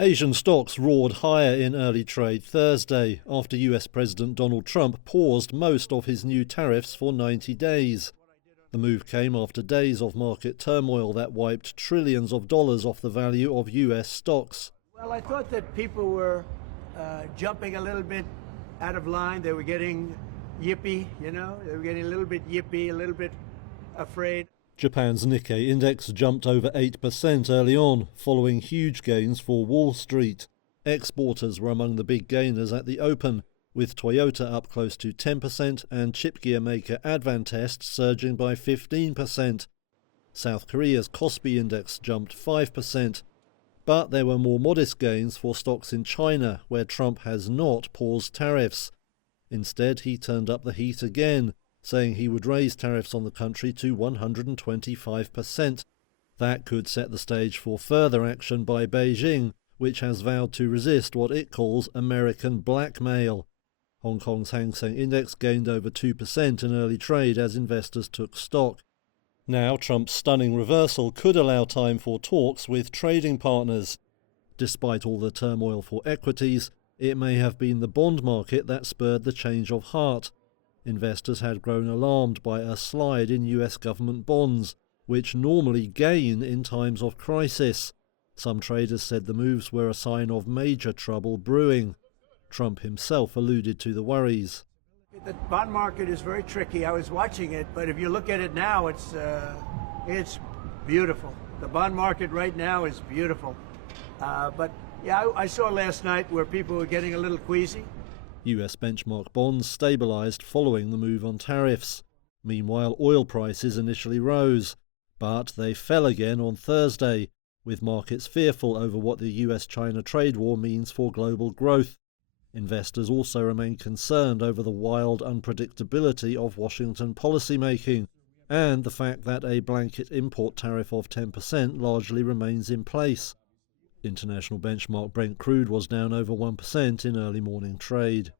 Asian stocks roared higher in early trade Thursday after US President Donald Trump paused most of his new tariffs for 90 days. The move came after days of market turmoil that wiped trillions of dollars off the value of US stocks. Well, I thought that people were jumping a little bit out of line. They were getting yippy, They were getting a little bit yippy, a little bit afraid. Japan's Nikkei index jumped over 8% early on, following huge gains for Wall Street. Exporters were among the big gainers at the open, with Toyota up close to 10% and chip gear maker Advantest surging by 15%. South Korea's Kospi index jumped 5%. But there were more modest gains for stocks in China, where Trump has not paused tariffs. Instead, he turned up the heat again, saying he would raise tariffs on the country to 125%. That could set the stage for further action by Beijing, which has vowed to resist what it calls American blackmail. Hong Kong's Hang Seng Index gained over 2% in early trade as investors took stock. Now, Trump's stunning reversal could allow time for talks with trading partners. Despite all the turmoil for equities, it may have been the bond market that spurred the change of heart. Investors had grown alarmed by a slide in US government bonds, which normally gain in times of crisis. Some traders said the moves were a sign of major trouble brewing. Trump himself alluded to the worries. The bond market is very tricky. I was watching it, but if you look at it now, it's beautiful. The bond market right now is beautiful. But yeah, I saw last night where people were getting a little queasy. US benchmark bonds stabilized following the move on tariffs. Meanwhile, oil prices initially rose, but they fell again on Thursday, with markets fearful over what the US-China trade war means for global growth. Investors also remain concerned over the wild unpredictability of Washington policymaking and the fact that a blanket import tariff of 10% largely remains in place. International benchmark Brent crude was down over 1% in early morning trade.